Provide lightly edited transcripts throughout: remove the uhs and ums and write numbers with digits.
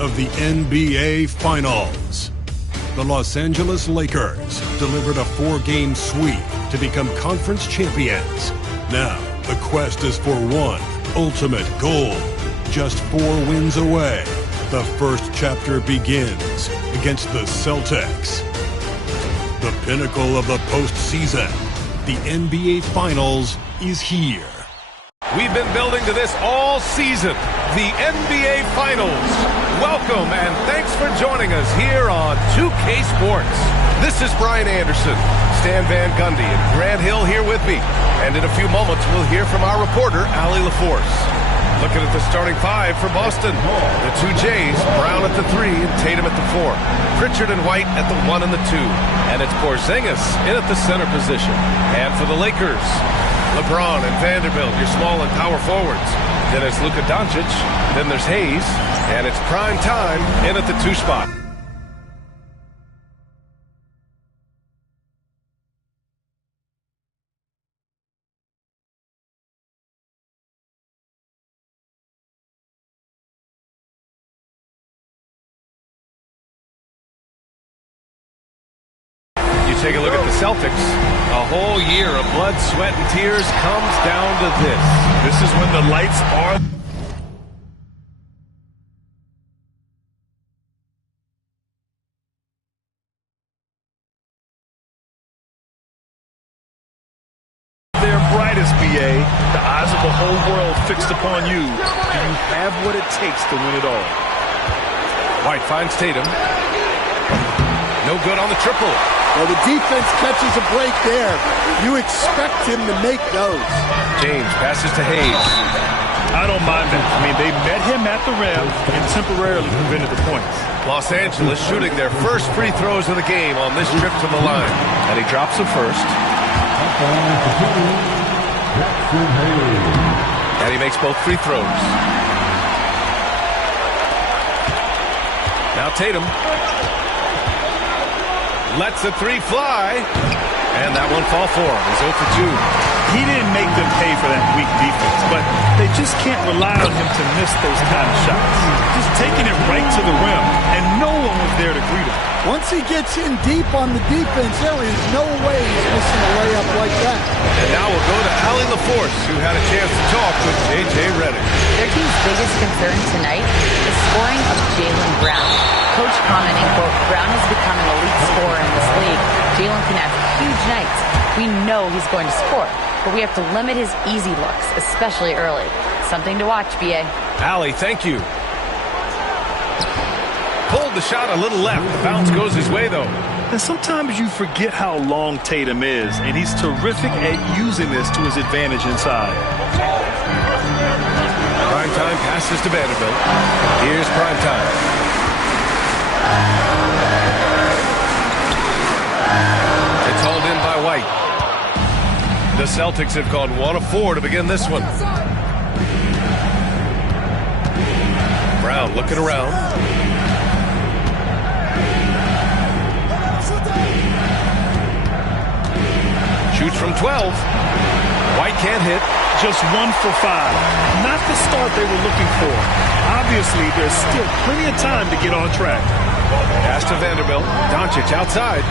of the NBA Finals. The Los Angeles Lakers delivered a 4-game sweep to become conference champions. Now, the quest is for one ultimate goal. Just 4 wins away, the first chapter begins against the Celtics. The pinnacle of the postseason, the NBA Finals, is here. We've been building to this all season, the NBA Finals. Welcome and thanks for joining us here on 2K Sports. This is Brian Anderson, Stan Van Gundy, and Grant Hill here with me. And in a few moments, we'll hear from our reporter, Allie LaForce. Looking at the starting 5 for Boston. The 2 J's, Brown at the 3 and Tatum at the 4. Pritchard and White at the 1 and the 2. And it's Porzingis in at the center position. And for the Lakers, LeBron and Vanderbilt, your small and power forwards. Then it's Luka Doncic. Then there's Hayes. And it's prime time in at the 2 spot. Take a look at the Celtics. A whole year of blood, sweat, and tears comes down to this. This is when the lights are... their brightest, BA. The eyes of the whole world fixed upon you. Do you have what it takes to win it all? White finds Tatum. No good on the triple. Well, the defense catches a break there. You expect him to make those. James passes to Hayes. I don't mind that. I mean, they met him at the rim and temporarily prevented the points. Los Angeles shooting their first free throws of the game on this trip to the line. And he drops the first. And he makes both free throws. Now Tatum lets the 3 fly, and that one fall for him. He's 0 for 2. He didn't make them pay for that weak defense, but they just can't rely on him to miss those kind of shots. Just taking it right to the rim, and no one was there to greet him. Once he gets in deep on the defense, there is no way he's missing a layup like that. And now we'll go to Allie LaForce, who had a chance to talk with J.J. Redick. Their team's biggest concern tonight is scoring of Jaylen Brown. Coach commenting, quote, Brown has become an elite scorer in this league. Jaylen can have huge nights. We know he's going to score, but we have to limit his easy looks, especially early. Something to watch, B.A. Allie, thank you. Pulled the shot a little left. The bounce goes his way, though. And sometimes you forget how long Tatum is, and he's terrific at using this to his advantage inside. Primetime passes to Vanderbilt. Here's Primetime. It's hauled in by White. The Celtics have gone 1 of 4 to begin this one. Brown looking around. Shoots from 12. White can't hit. Just 1 for 5. Not the start they were looking for. Obviously, there's still plenty of time to get on track. Pass to Vanderbilt. Doncic outside.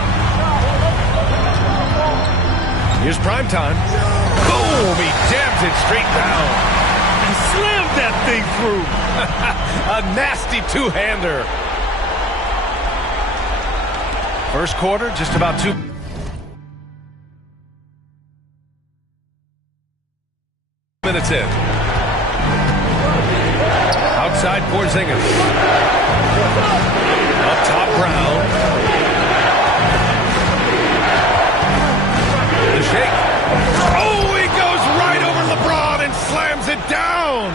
Here's Primetime. Boom! He jams it straight down. And slammed that thing through. A nasty 2-hander. First quarter, just about 2 minutes in. Outside Porzingis. Up top Brown. The shake. Oh, he goes right over LeBron and slams it down.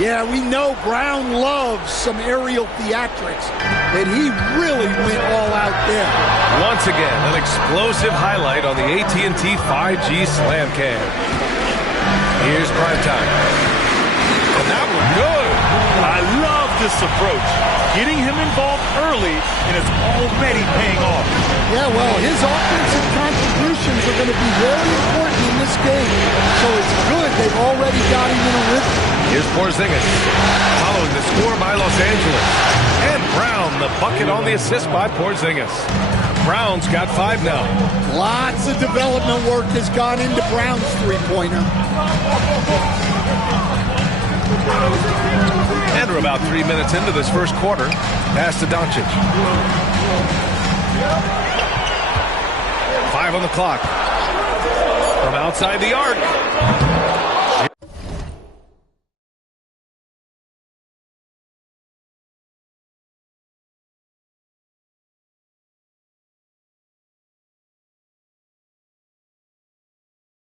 Yeah, we know Brown loves some aerial theatrics, but he really went all out there. Once again, an explosive highlight on the AT&T 5G Slam Cam. Here's Primetime. And that was good. I love this approach. Getting him involved early, and it's already paying off. Yeah, well, his offensive contributions are going to be very important in this game. So it's good they've already got him in a rhythm. Here's Porzingis, following the score by Los Angeles. And bucket on the assist by Porzingis. Brown's got 5 now. Lots of development work has gone into Brown's three-pointer. And we're about 3 minutes into this first quarter. Pass to Doncic. 5 on the clock. From outside the arc.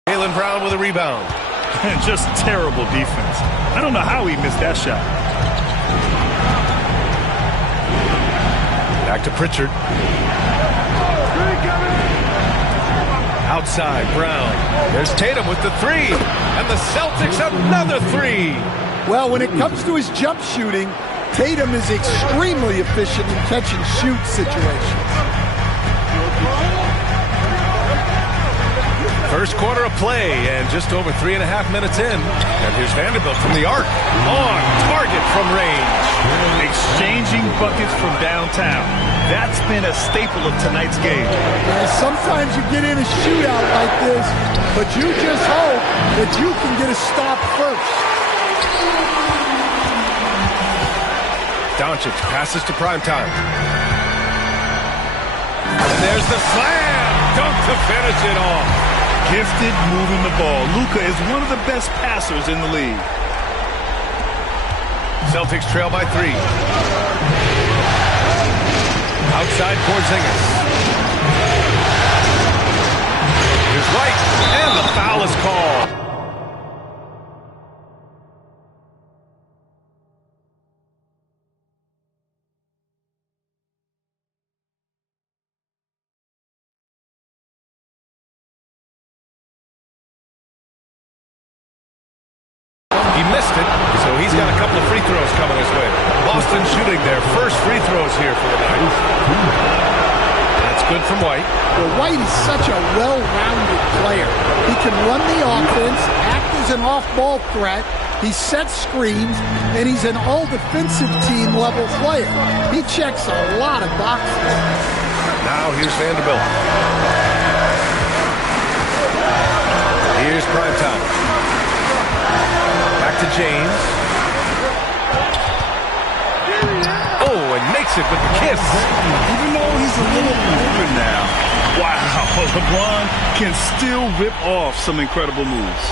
Jaylen Brown with a rebound. Just terrible defense. I don't know how he missed that shot. Back to Pritchard. Outside, Brown. There's Tatum with the 3. And the Celtics another 3. Well, when it comes to his jump shooting, Tatum is extremely efficient in catch and shoot situations. First quarter of play, and just over 3.5 minutes in. And here's Vanderbilt from the arc. On target from range. Exchanging buckets from downtown. That's been a staple of tonight's game. And sometimes you get in a shootout like this, but you just hope that you can get a stop first. Doncic passes to primetime. And there's the slam. Dunk to finish it off. Gifted moving the ball. Luka is one of the best passers in the league. Celtics trail by 3. Outside Porzingis. Here's White, and the foul is called. He missed it, so he's got a couple of free throws coming his way. Boston shooting their first free throws here for the night. That's good from White. Well, White is such a well-rounded player. He can run the offense, act as an off-ball threat, he sets screens, and he's an all-defensive team level player. He checks a lot of boxes. Now here's Vanderbilt. Here's primetime. Back to James. Oh, and makes it with the kiss. Even though he's a little older now. Wow, LeBron can still rip off some incredible moves.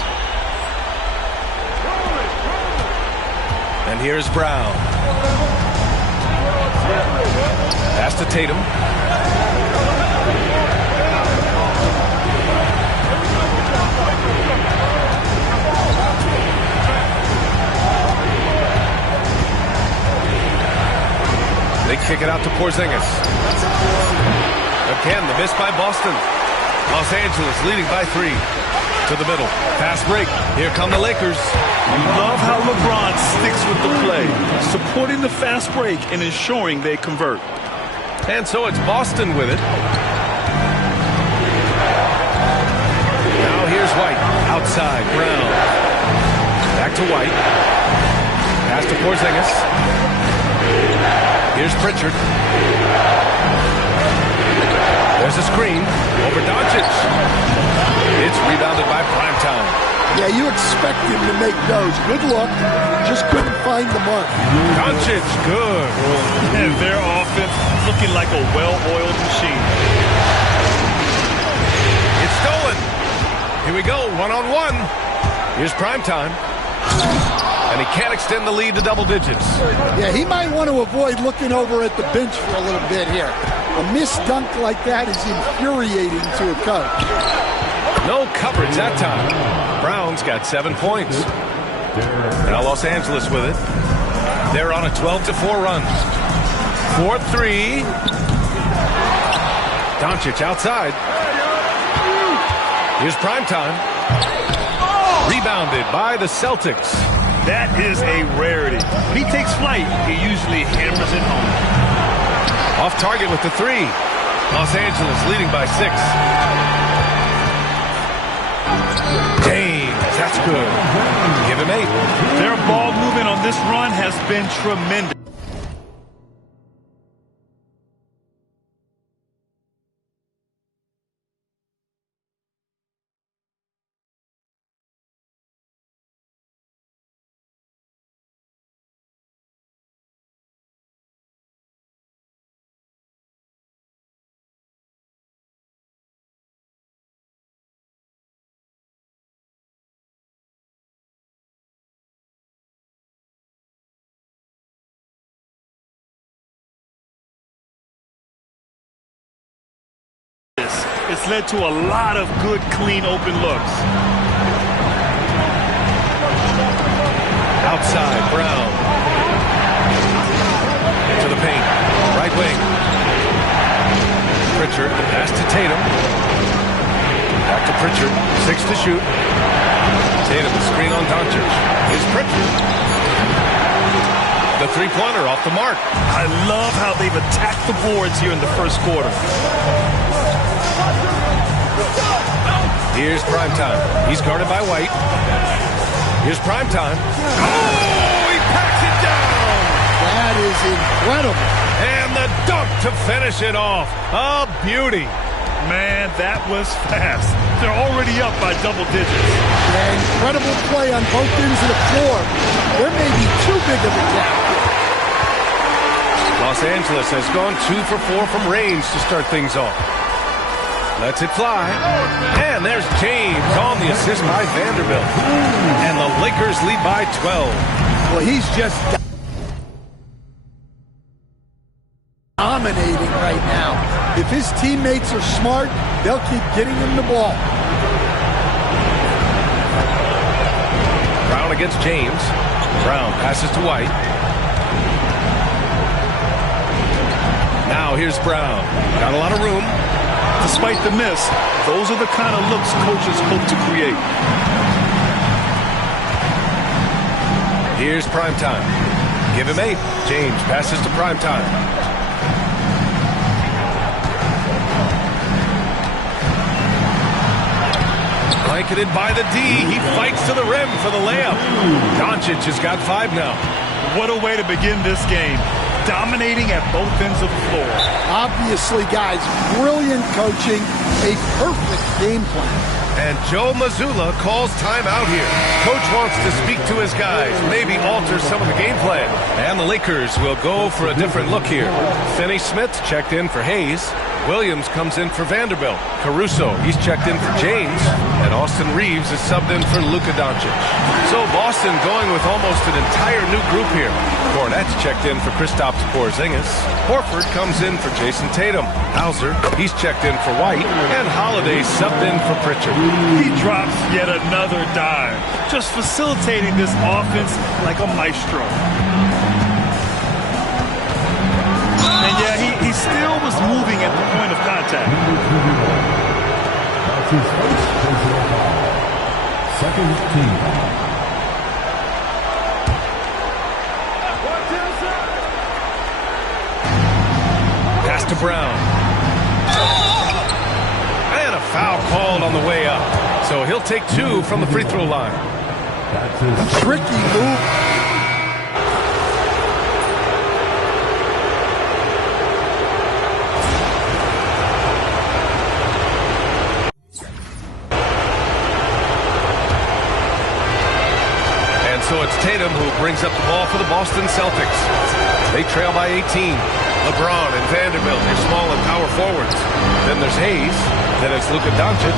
And here's Brown. Pass to Tatum. They kick it out to Porzingis. Again, the miss by Boston. Los Angeles leading by 3. To the middle. Fast break. Here come the Lakers. Love how LeBron sticks with the play, supporting the fast break and ensuring they convert. And so it's Boston with it. Now here's White. Outside. Brown. Back to White. Pass to Porzingis. Here's Pritchard. There's a screen over Doncic. It's rebounded by primetime. Yeah, you expect him to make those. Good look. Just couldn't find the mark. Doncic, good. And their offense looking like a well-oiled machine. It's stolen. Here we go, one-on-one. Here's primetime. And he can't extend the lead to double digits. Yeah, he might want to avoid looking over at the bench for a little bit here. A missed dunk like that is infuriating to a coach. No coverage that time. Brown's got 7 points. Now Los Angeles with it. They're on a 12-4 run. 4-3. Doncic outside. Here's primetime. Rebounded by the Celtics. That is a rarity. When he takes flight, he usually hammers it home. Off target with the 3. Los Angeles leading by 6. James, that's good. Give him 8. Their ball movement on this run has been tremendous. It's led to a lot of good, clean, open looks. Outside, Brown. To the paint. Right wing. Pritchard, the pass to Tatum. Back to Pritchard. 6 to shoot. Tatum, the screen on Doncic. Here's Pritchard. The three-pointer off the mark. I love how they've attacked the boards here in the first quarter. Here's Primetime. He's guarded by White. Here's Primetime. Oh, he packs it down! That is incredible. And the dunk to finish it off. A beauty. Man, that was fast. They're already up by double digits. Yeah, incredible play on both ends of the floor. There may be too big of a gap here. Los Angeles has gone 2 for 4 from range to start things off. Lets it fly. And there's James on the assist by Vanderbilt. And the Lakers lead by 12. Well, he's just dominating right now. If his teammates are smart, they'll keep getting him the ball. Brown against James. Brown passes to White. Now here's Brown. Got a lot of room. Despite the miss, those are the kind of looks coaches hope to create. Here's Primetime. Give him 8. James passes to Primetime. Blanketed by the D. He fights to the rim for the layup. Doncic has got 5 now. What a way to begin this game. Dominating at both ends of the floor. Obviously, guys, brilliant coaching, a perfect game plan. And Joe Mazzulla calls timeout here. Coach wants to speak to his guys, maybe alter some of the game plan. And the Lakers will go for a different look here. Finney-Smith checked in for Hayes. Williams comes in for Vanderbilt. Caruso, he's checked in for James. And Austin Reeves is subbed in for Luka Doncic. So Boston going with almost an entire new group here. Cornette's checked in for Kristaps Porzingis. Horford comes in for Jason Tatum. Hauser, he's checked in for White. And Holiday subbed in for Pritchard. He drops yet another dime, just facilitating this offense like a maestro. And yeah, he still was moving at the point of contact. Second team. Pass to Brown. And a foul called on the way up. So he'll take 2 from the free throw line. Tricky move. So it's Tatum who brings up the ball for the Boston Celtics. They trail by 18. LeBron and Vanderbilt, their small and power forwards. Then there's Hayes. Then it's Luka Doncic.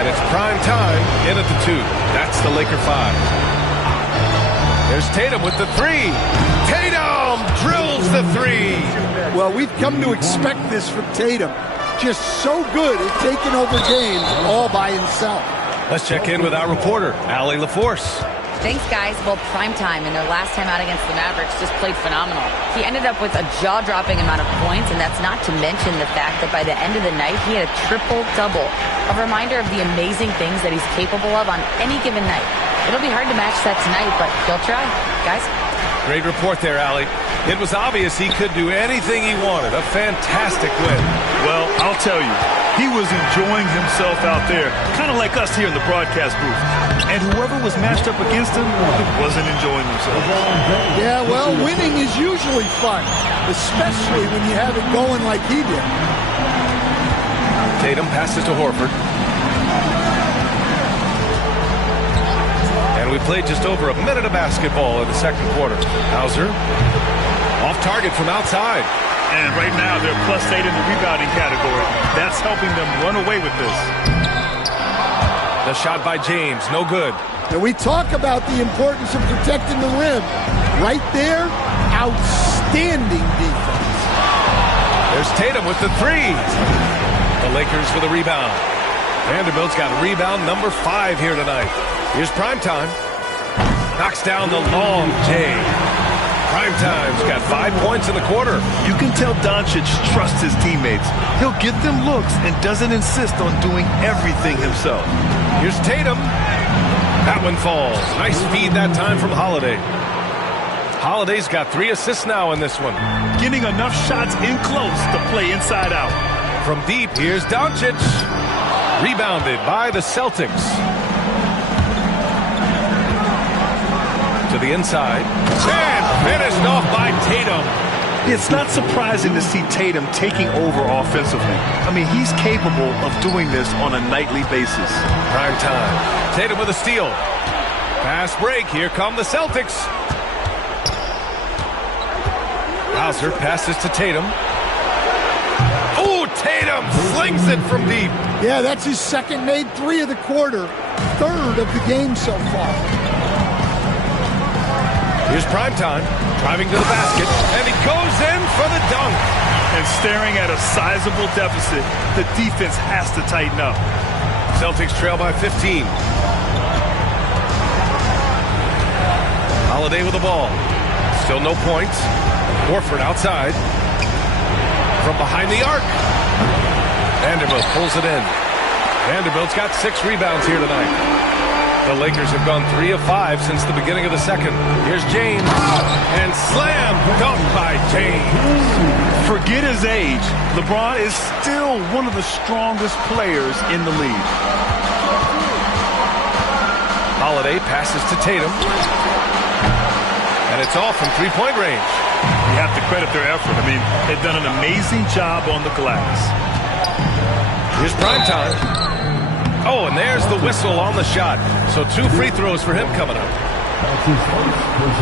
And it's prime time in at the 2. That's the Laker 5. There's Tatum with the 3. Tatum drills the 3. Well, we've come to expect this from Tatum. Just so good at taking over games all by himself. Let's check in with our reporter, Allie LaForce. Thanks, guys. Well, Primetime in their last time out against the Mavericks just played phenomenal. He ended up with a jaw-dropping amount of points, and that's not to mention the fact that by the end of the night, he had a triple-double. A reminder of the amazing things that he's capable of on any given night. It'll be hard to match that tonight, but he'll try. Guys? Great report there, Allie. It was obvious he could do anything he wanted. A fantastic win. Well, I'll tell you, he was enjoying himself out there, kind of like us here in the broadcast booth. And whoever was matched up against him wasn't enjoying themselves. Yeah, well, winning is usually fun, especially when you have it going like he did. Tatum passes to Horford. And we played just over a minute of basketball in the second quarter. Hauser off target from outside. And right now they're +8 in the rebounding category. That's helping them run away with this. The shot by James, no good. And we talk about the importance of protecting the rim. Right there, outstanding defense. There's Tatum with the 3. The Lakers for the rebound. Vanderbilt's got rebound number 5 here tonight. Here's Primetime. Knocks down the long J. Primetime's got 5 points in the quarter. You can tell Doncic trusts his teammates. He'll get them looks and doesn't insist on doing everything himself. Here's Tatum. That one falls. Nice feed that time from Holiday. Holiday's got 3 assists now in this one. Getting enough shots in close to play inside out. From deep, here's Doncic. Rebounded by the Celtics. To the inside. And finished off by Tatum. It's not surprising to see Tatum taking over offensively. I mean, he's capable of doing this on a nightly basis. Prime time. Tatum with a steal. Fast break. Here come the Celtics. Hauser passes to Tatum. Oh, Tatum slings it from deep. Yeah, that's his second made 3 of the quarter. 3rd of the game so far. Here's Primetime, driving to the basket, and he goes in for the dunk. And staring at a sizable deficit, the defense has to tighten up. Celtics trail by 15. Holiday with the ball. Still no points. Horford outside. From behind the arc. Vanderbilt pulls it in. Vanderbilt's got 6 rebounds here tonight. The Lakers have gone 3 of 5 since the beginning of the second. Here's James. And slam dunk by James. Forget his age. LeBron is still one of the strongest players in the league. Holiday passes to Tatum. And it's off from 3-point range. You have to credit their effort. I mean, they've done an amazing job on the glass. Here's Primetime. Oh, and there's the whistle on the shot. So 2 free throws for him coming up.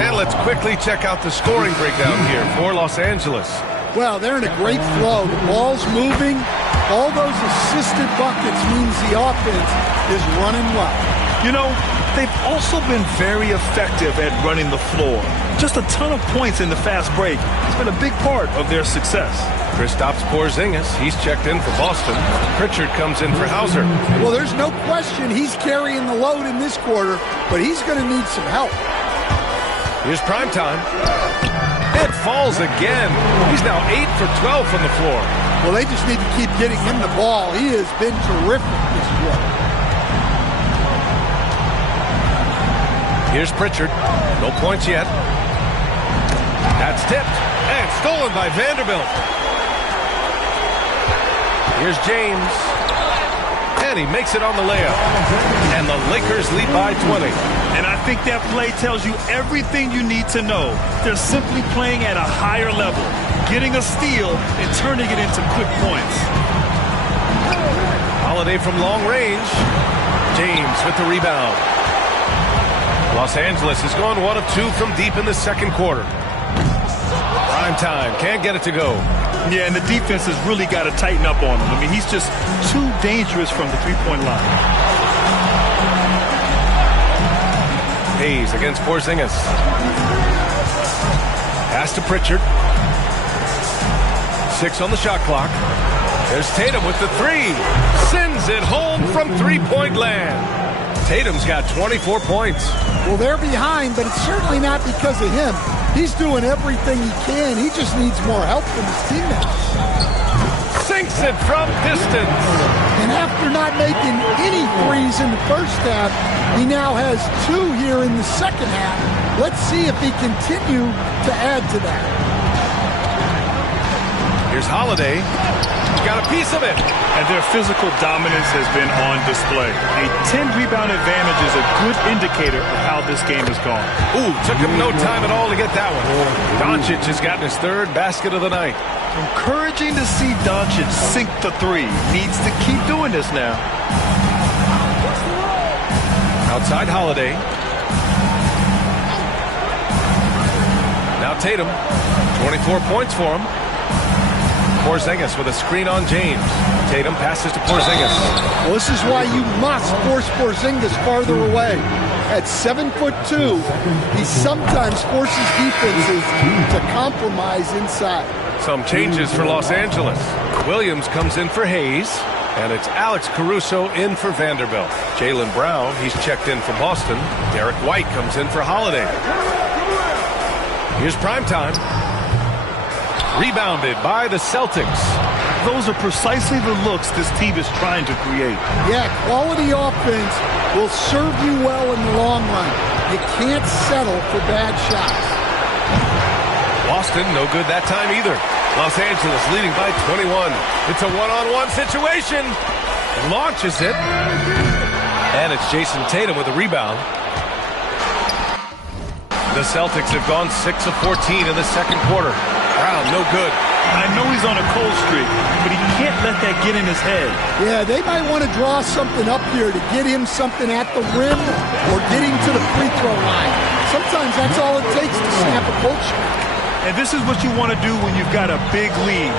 And let's quickly check out the scoring breakdown here for Los Angeles. Well, they're in a great flow. The ball's moving. All those assisted buckets means the offense is running well. You know, they've also been very effective at running the floor. Just a ton of points in the fast break. It's been a big part of their success. Kristaps Porzingis, he's checked in for Boston. Pritchard comes in for Hauser. Well, there's no question he's carrying the load in this quarter, but he's going to need some help. Here's Primetime. It falls again. He's now 8 for 12 from the floor. Well, they just need to keep getting him the ball. He has been terrific this quarter. Here's Pritchard. No points yet. That's tipped and stolen by Vanderbilt. Here's James. And he makes it on the layup. And the Lakers lead by 20. And I think that play tells you everything you need to know. They're simply playing at a higher level, getting a steal and turning it into quick points. Holiday from long range. James with the rebound. Los Angeles has gone 1 of 2 from deep in the second quarter. Prime time, can't get it to go. Yeah, and the defense has really got to tighten up on him. I mean, he's just too dangerous from the three-point line. Hayes against Porzingis. Pass to Pritchard. 6 on the shot clock. There's Tatum with the 3. Sends it home from three-point land. Tatum's got 24 points. Well, they're behind, but it's certainly not because of him. He's doing everything he can. He just needs more help from his teammates. Sinks it from distance. And after not making any threes in the first half, he now has 2 here in the second half. Let's see if he continue to add to that. Here's Holiday. Got a piece of it. And their physical dominance has been on display. A 10-rebound advantage is a good indicator of how this game has gone. Ooh, took him no time at all to get that one. Doncic has gotten his 3rd basket of the night. Encouraging to see Doncic sink the 3. Needs to keep doing this now. Outside Holiday. Now Tatum. 24 points for him. Porzingis with a screen on James. Tatum passes to Porzingis. Well, this is why you must force Porzingis farther away. At 7'2", he sometimes forces defenses to compromise inside. Some changes for Los Angeles. Williams comes in for Hayes. And it's Alex Caruso in for Vanderbilt. Jaylen Brown, he's checked in from Boston. Derek White comes in for Holiday. Here's primetime. Rebounded by the Celtics. Those are precisely the looks this team is trying to create. Yeah, quality offense will serve you well in the long run. You can't settle for bad shots. Boston, no good that time either. Los Angeles leading by 21. It's a one-on-one situation. Launches it. And it's Jason Tatum with a rebound. The Celtics have gone 6 of 14 in the second quarter. Brown, no good. I know he's on a cold streak, but he can't let that get in his head. Yeah, they might want to draw something up here to get him something at the rim or get him to the free throw line. Sometimes that's all it takes to snap a cold streak. And this is what you want to do when you've got a big lead.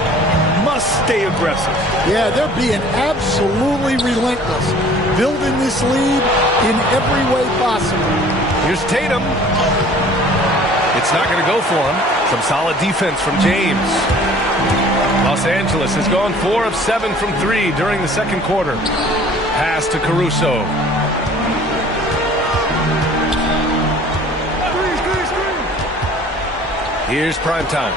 Must stay aggressive. Yeah, they're being absolutely relentless, building this lead in every way possible. Here's Tatum. It's not going to go for him. Some solid defense from James. Los Angeles has gone 4 of 7 from 3 during the second quarter. Pass to Caruso. Here's primetime.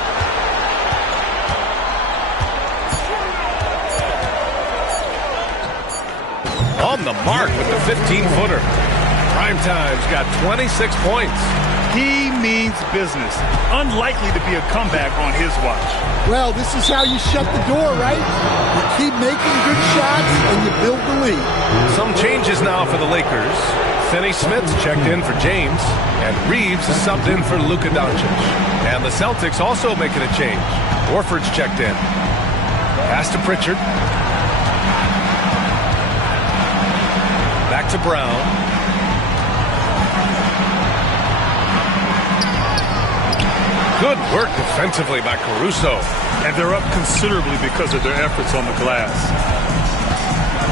On the mark with the 15-footer. Primetime's got 26 points. He means business. Unlikely to be a comeback on his watch. Well, this is how you shut the door, right? You keep making good shots and you build the lead. Some changes now for the Lakers. Finney Smith's checked in for James, and Reeves is subbed in for Luka Doncic. And the Celtics also making a change. Horford's checked in. Pass to Pritchard. Back to Brown. Good work defensively by Caruso. And they're up considerably because of their efforts on the glass.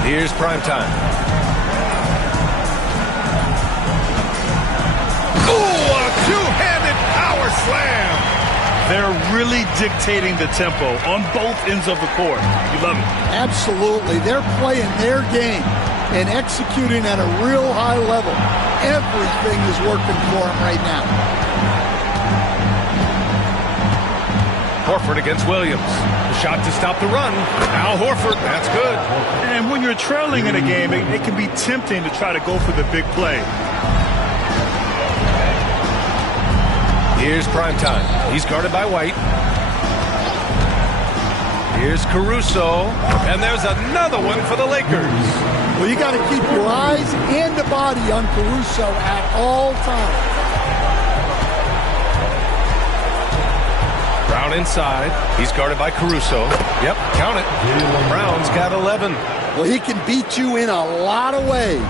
Here's primetime. Ooh, a two-handed power slam. They're really dictating the tempo on both ends of the court. You love it. Absolutely. They're playing their game and executing at a real high level. Everything is working for them right now. Horford against Williams. The shot to stop the run. Al Horford, that's good. And when you're trailing in a game, it can be tempting to try to go for the big play. Here's primetime. He's guarded by White. Here's Caruso. And there's another one for the Lakers. Well, you got to keep your eyes and the body on Caruso at all times. Brown inside. He's guarded by Caruso. Yep, count it. Brown's got 11. Well, he can beat you in a lot of ways.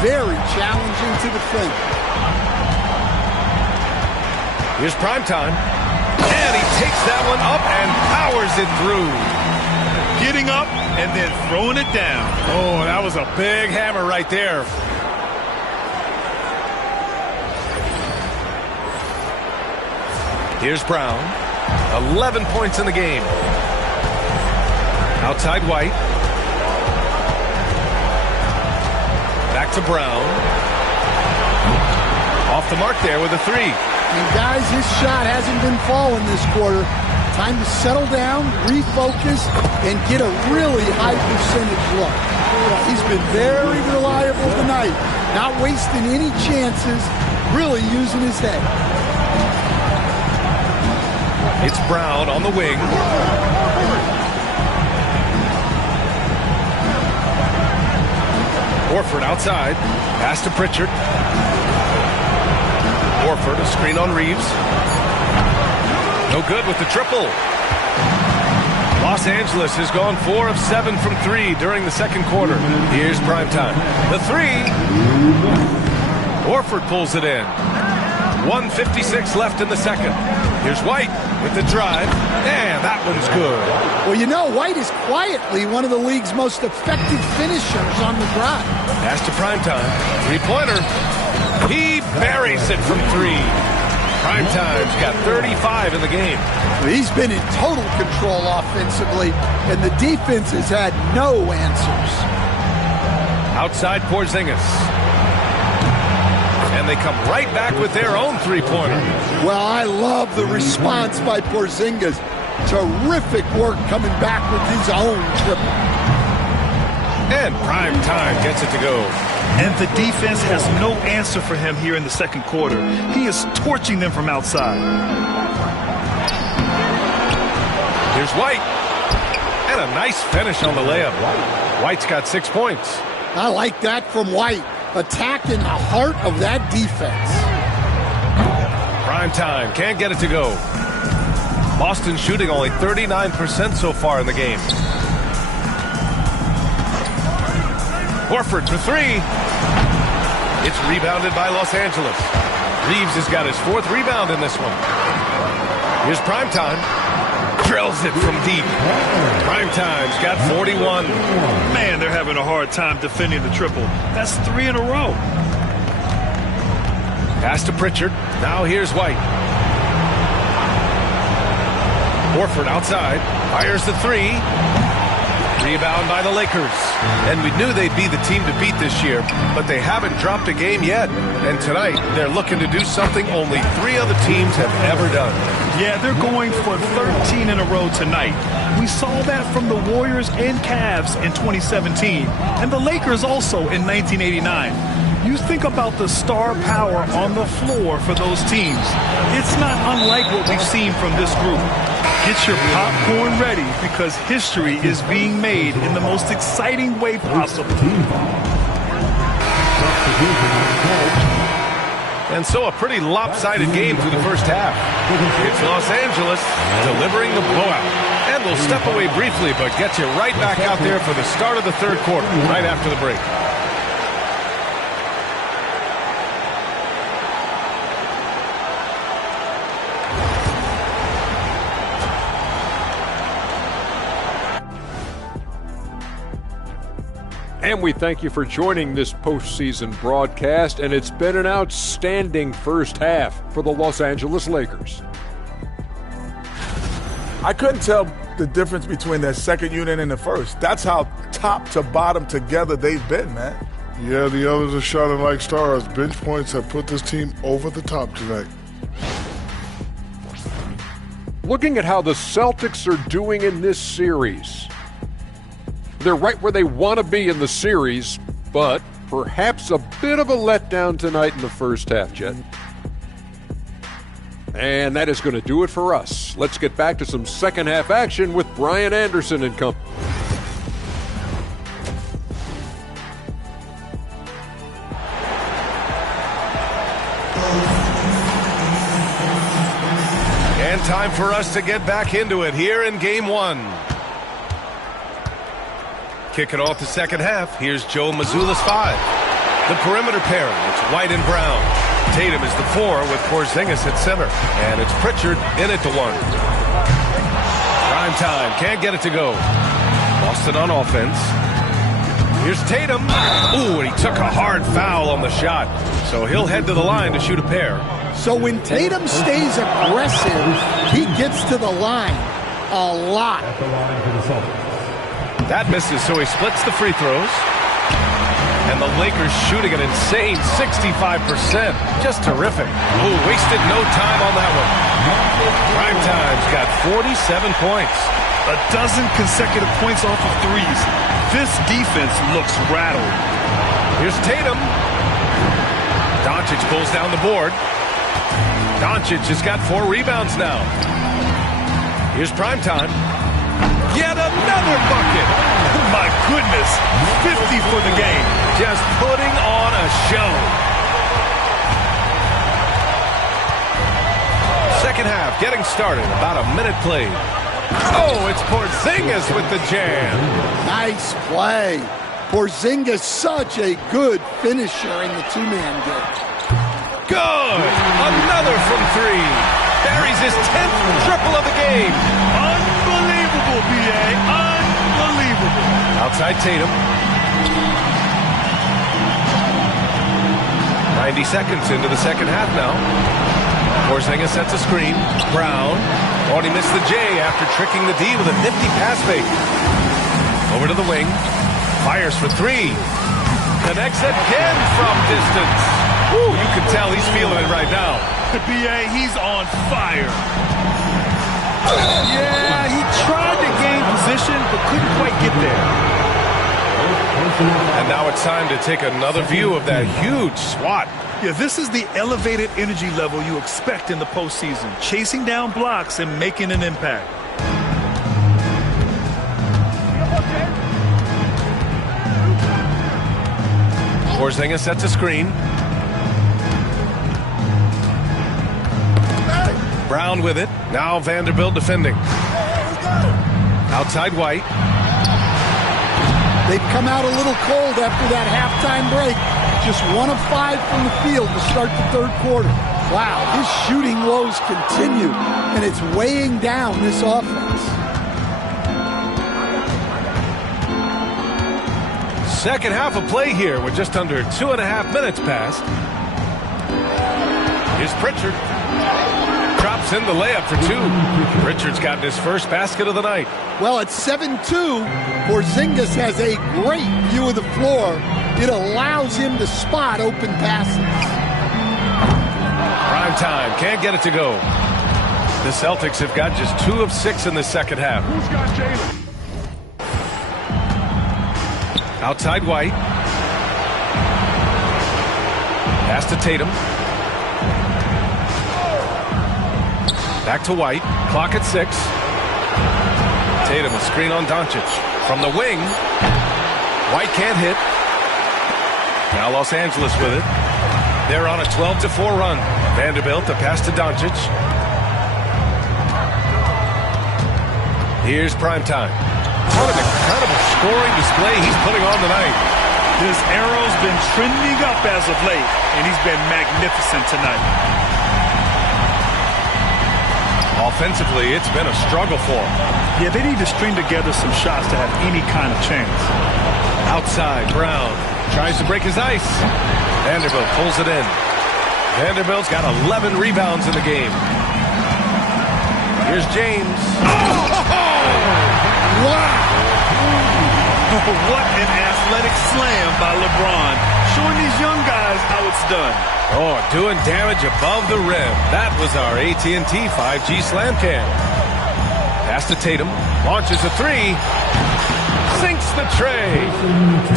Very challenging to defend. Here's primetime. And he takes that one up and powers it through. Getting up and then throwing it down. Oh, that was a big hammer right there. Here's Brown. 11 points in the game. Outside White. Back to Brown. Off the mark there with a three. And guys, his shot hasn't been falling this quarter. Time to settle down, refocus, and get a really high percentage look. He's been very reliable tonight. Not wasting any chances, really using his head. It's Brown on the wing. Horford outside. Pass to Pritchard. Horford, a screen on Reeves. No good with the triple. Los Angeles has gone 4 of 7 from 3 during the second quarter. Here's primetime. The three. Horford pulls it in. 1:56 left in the second. Here's White with the drive, and that one's good. Well, you know, White is quietly one of the league's most effective finishers on the drive. Pass to primetime. Three-pointer. He buries it from 3. Primetime's got 35 in the game. He's been in total control offensively, and the defense has had no answers. Outside Porzingis. And they come right back with their own three-pointer. Well, I love the response by Porzingis. Terrific work coming back with his own triple. And Primetime gets it to go. And the defense has no answer for him here in the second quarter. He is torching them from outside. Here's White. And a nice finish on the layup. White's got 6 points. I like that from White. Attacking the heart of that defense. Primetime can't get it to go. Boston shooting only 39% so far in the game. Horford for three. It's rebounded by Los Angeles. Reeves has got his 4th rebound in this one. Here's Primetime. Drills it from deep. Primetime's got 41. Man, they're having a hard time defending the triple. That's 3 in a row. Pass to Pritchard. Now here's White. Horford outside. Fires the 3. Rebound by the Lakers. And we knew they'd be the team to beat this year, but they haven't dropped a game yet. And tonight, they're looking to do something only 3 other teams have ever done. Yeah, they're going for 13 in a row tonight. We saw that from the Warriors and Cavs in 2017, and the Lakers also in 1989. You think about the star power on the floor for those teams. It's not unlike what we've seen from this group. Get your popcorn ready because history is being made in the most exciting way possible. And so a pretty lopsided game through the first half. It's Los Angeles delivering the blowout. And we'll step away briefly, but get you right back out there for the start of the third quarter, right after the break. And we thank you for joining this postseason broadcast, and it's been an outstanding first half for the Los Angeles Lakers. I couldn't tell the difference between their second unit and the first. That's how top to bottom together they've been, man. Yeah, the others are shining like stars. Bench points have put this team over the top tonight. Looking at how the Celtics are doing in this series, they're right where they want to be in the series, but perhaps a bit of a letdown tonight in the first half, Jet. And that is going to do it for us. Let's get back to some second half action with Brian Anderson and company. And time for us to get back into it here in Game 1. Kicking off the second half, here's Joe Mazzulla's 5. The perimeter pairing, it's White and Brown. Tatum is the 4 with Porzingis at center. And it's Pritchard in at the 1. Primetime can't get it to go. Boston on offense. Here's Tatum. Ooh, and he took a hard foul on the shot. So he'll head to the line to shoot a pair. So when Tatum stays aggressive, he gets to the line a lot. That misses, so he splits the free throws. And the Lakers shooting an insane 65%. Just terrific. Ooh, wasted no time on that one. Primetime's got 47 points. A dozen consecutive points off of threes. This defense looks rattled. Here's Tatum. Doncic pulls down the board. Doncic has got 4 rebounds now. Here's Primetime. Yet another bucket. My goodness, 50 for the game. Just putting on a show. Second half getting started. About a minute played. Oh, it's Porzingis with the jam. Nice play. Porzingis, such a good finisher in the two-man game. Good. Another from 3. Buries his 10th triple of the game. Unbelievable, B.A. Unbelievable. Outside Tatum. 90 seconds into the second half now. Porzingis sets a screen. Brown. Oh, and he missed the J after tricking the D with a nifty pass fake. Over to the wing. Fires for three. Connects again from distance. Woo, you can tell he's feeling it right now. B.A., he's on fire. Yeah, he tried to gain position, but couldn't quite get there. And now it's time to take another view of that huge swat. Yeah, this is the elevated energy level you expect in the postseason. Chasing down blocks and making an impact. Porzingis sets a screen. Brown with it. Now Vanderbilt defending. Outside White. They've come out a little cold after that halftime break. Just 1 of 5 from the field to start the third quarter. Wow, his shooting woes continue, and it's weighing down this offense. Second half of play here with just under 2.5 minutes passed. Here's Pritchard. Drops in the layup for 2. Pritchard's gotten his first basket of the night. Well, at 7-2, Porzingis has a great view of the floor. It allows him to spot open passes. Prime time. Can't get it to go. The Celtics have got just 2 of 6 in the second half. Who's got Jalen? Outside White. Pass to Tatum. Back to White. Clock at 6. Tatum a screen on Doncic. From the wing. White can't hit. Now Los Angeles with it. They're on a 12-4 run. Vanderbilt, the pass to Doncic. Here's prime time. What an incredible scoring display he's putting on tonight. This arrow's been trending up as of late, and he's been magnificent tonight. Offensively, it's been a struggle for him. Yeah, they need to string together some shots to have any kind of chance. Outside, Brown tries to break his ice. Vanderbilt pulls it in. Vanderbilt's got 11 rebounds in the game. Here's James. Wow! What an athletic slam by LeBron, showing these young guys how it's done. Oh, doing damage above the rim. That was our AT&T 5G slam cam. Pass to Tatum. Launches a 3. Sinks the tray.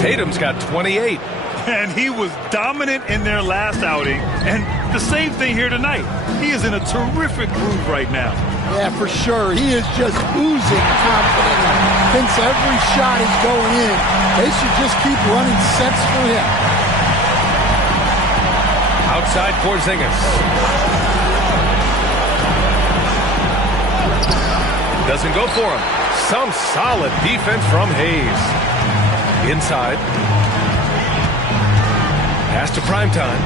Tatum's got 28. And he was dominant in their last outing. And the same thing here tonight. He is in a terrific groove right now. Yeah, for sure. He is just oozing confidence. Thinks every shot is going in. They should just keep running sets for him. Outside Porzingis. Doesn't go for him. Some solid defense from Hayes. Inside. Pass to primetime.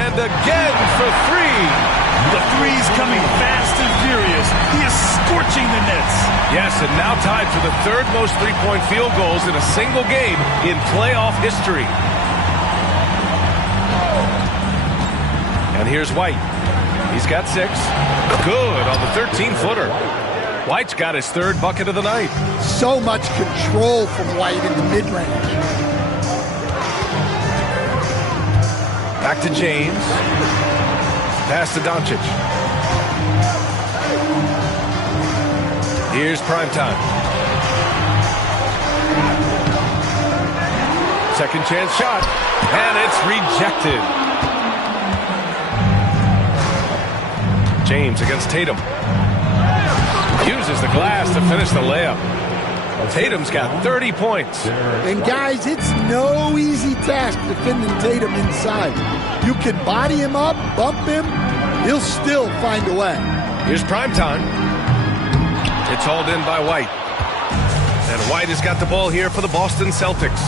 And again for 3. The three's coming fast and furious. He is scorching the nets. Yes, and now tied for the 3rd most three-point field goals in a single game in playoff history. And here's White. He's got 6. Good on the 13-footer. White's got his 3rd bucket of the night. So much control from White in the mid-range. Back to James. Pass to Doncic. Here's primetime. Second chance shot. And it's rejected. James against Tatum. Uses the glass to finish the layup. Tatum's got 30 points. And guys, it's no easy task defending Tatum inside. You can body him up, bump him, he'll still find a way. Here's primetime. It's hauled in by White. And White has got the ball here for the Boston Celtics.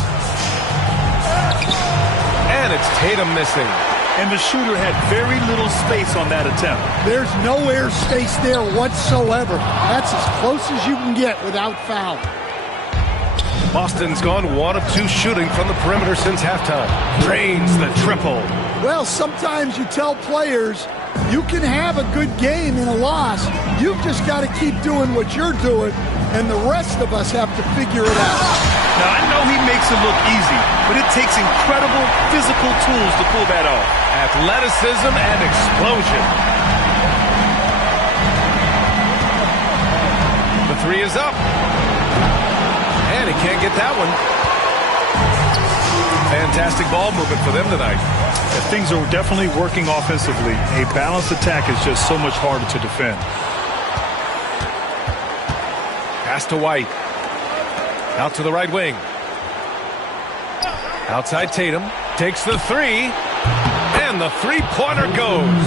And it's Tatum missing. And the shooter had very little space on that attempt. There's no air space there whatsoever. That's as close as you can get without foul. Boston's gone 1 of 2 shooting from the perimeter since halftime. Drains the triple. Well, sometimes you tell players, You can have a good game in a loss. You've just got to keep doing what you're doing, and the rest of us have to figure it out. Now, I know he makes it look easy, but it takes incredible physical tools to pull that off. Athleticism and explosion. The three is up. And he can't get that one. Fantastic ball movement for them tonight. Yeah, things are definitely working offensively. A balanced attack is just so much harder to defend. Pass to White. Out to the right wing. Outside Tatum. Takes the three. And the three-pointer goes.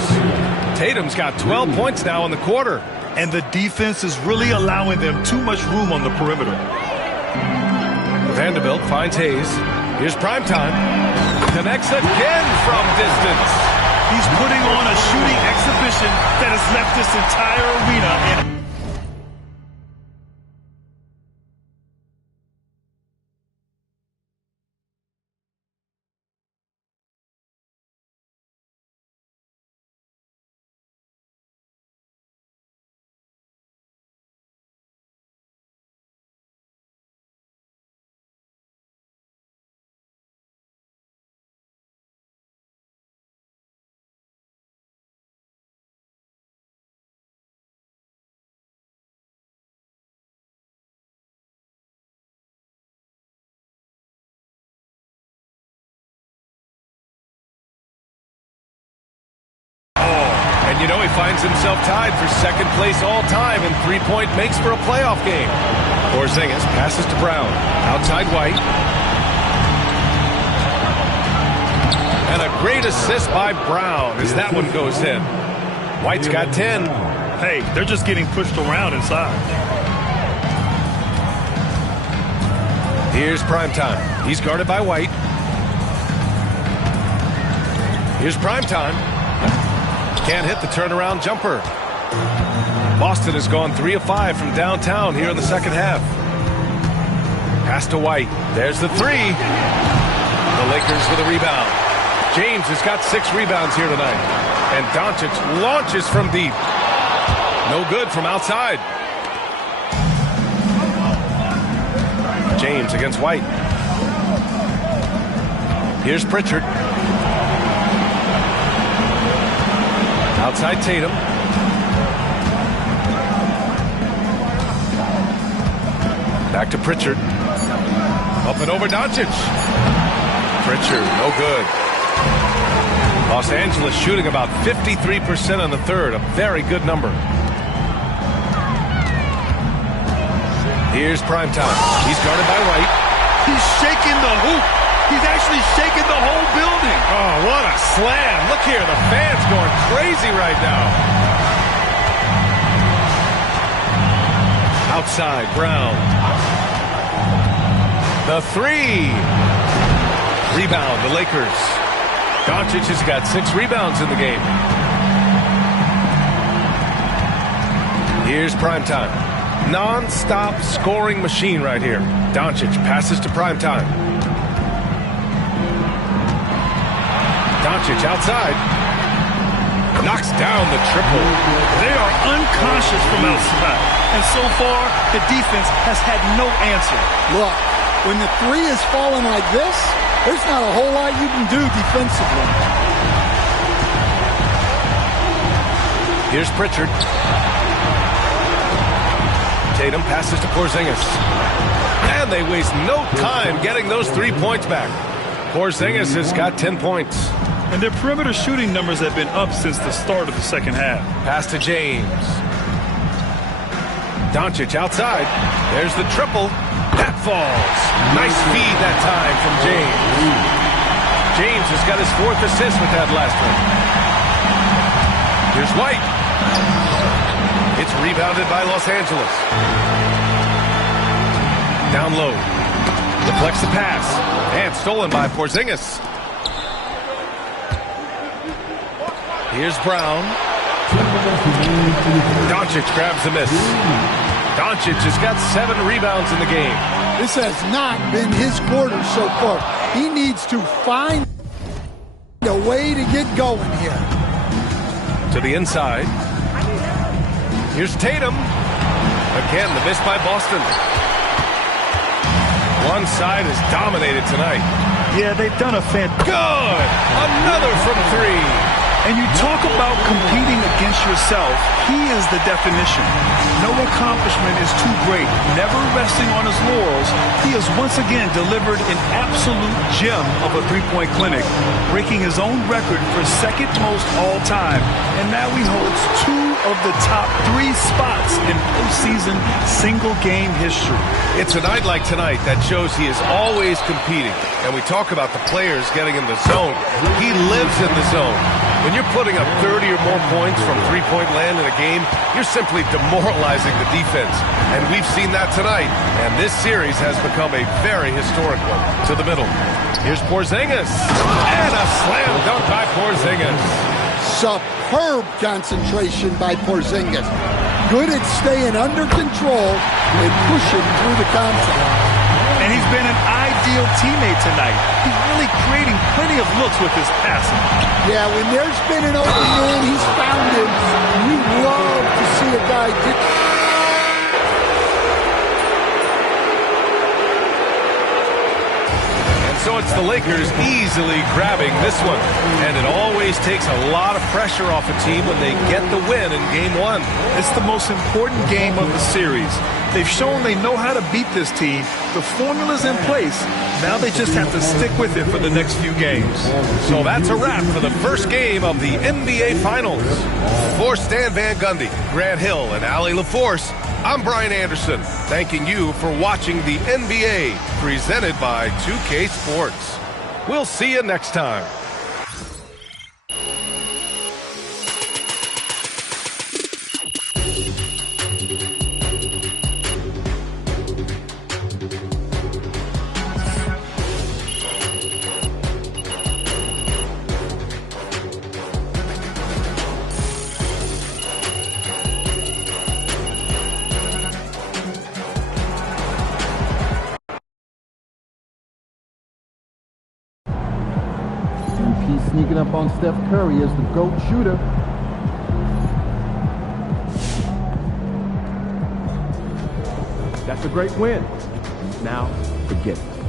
Tatum's got 12 points now in the quarter. And the defense is really allowing them too much room on the perimeter. Vanderbilt finds Hayes. Here's Primetime. Connects again from distance. He's putting on a shooting exhibition that has left this entire arena in... And you know he finds himself tied for second place all time in three-point makes for a playoff game. Porzingis passes to Brown. Outside White. And a great assist by Brown as that one goes in. White's got 10. Hey, they're just getting pushed around inside. Here's Primetime. He's guarded by White. Here's Primetime. Can't hit the turnaround jumper. Boston has gone 3 of 5 from downtown here in the second half. Pass to White. There's the three. The Lakers with a rebound. James has got 6 rebounds here tonight. And Doncic launches from deep. No good from outside. James against White. Here's Pritchard. Outside Tatum. Back to Pritchard. Up and over Doncic. Pritchard, no good. Los Angeles shooting about 53% on the third. A very good number. Here's Primetime. He's guarded by White. He's shaking the hoop. He's actually shaking the whole building. Oh, what a slam. Look here, the fans going crazy right now. Outside, Brown. The three. Rebound, the Lakers. Doncic has got 6 rebounds in the game. Here's Primetime. Non-stop scoring machine right here. Doncic passes to Primetime. Doncic outside. Knocks down the triple. They are unconscious from outside. And so far, the defense has had no answer. Look, when the three is falling like this, there's not a whole lot you can do defensively. Here's Pritchard. Tatum passes to Porzingis. And they waste no time getting those 3 points back. Porzingis has got 10 points. And their perimeter shooting numbers have been up since the start of the second half. Pass to James. Doncic outside. There's the triple. That falls. Nice feed that time from James. James has got his 4th assist with that last one. Here's White. It's rebounded by Los Angeles. Down low. Deflects the pass. And stolen by Porzingis. Here's Brown. Doncic grabs the miss. Doncic has got 7 rebounds in the game. This has not been his quarter so far. He needs to find a way to get going here. To the inside. Here's Tatum. Again, the miss by Boston. One side is dominated tonight. Yeah, they've done a fantastic. Good! Another from three. And you talk about competing against yourself. He is the definition. No accomplishment is too great. Never resting on his laurels, he has once again delivered an absolute gem of a three-point clinic, breaking his own record for second most all time. And now he holds two of the top three spots in postseason single-game history. It's a night like tonight that shows he is always competing. And we talk about the players getting in the zone. He lives in the zone. When you're putting up 30 or more points from three-point land in a game, you're simply demoralizing the defense. And we've seen that tonight. And this series has become a very historic one. To the middle. Here's Porzingis. And a slam dunk by Porzingis. Superb concentration by Porzingis. Good at staying under control and pushing through the contact. And he's been an ideal teammate tonight. He's really creating plenty of looks with his passing. Yeah, when there's been an open man, he's found him. We love to see a guy get... So it's the Lakers easily grabbing this one. And it always takes a lot of pressure off a team when they get the win in Game 1. It's the most important game of the series. They've shown they know how to beat this team. The formula's in place. Now they just have to stick with it for the next few games. So that's a wrap for the first game of the NBA Finals. For Stan Van Gundy, Grant Hill, and Allie LaForce, I'm Brian Anderson, thanking you for watching the NBA, presented by 2K Sports. We'll see you next time. Sneaking up on Steph Curry as the GOAT shooter. That's a great win. Now, forget it.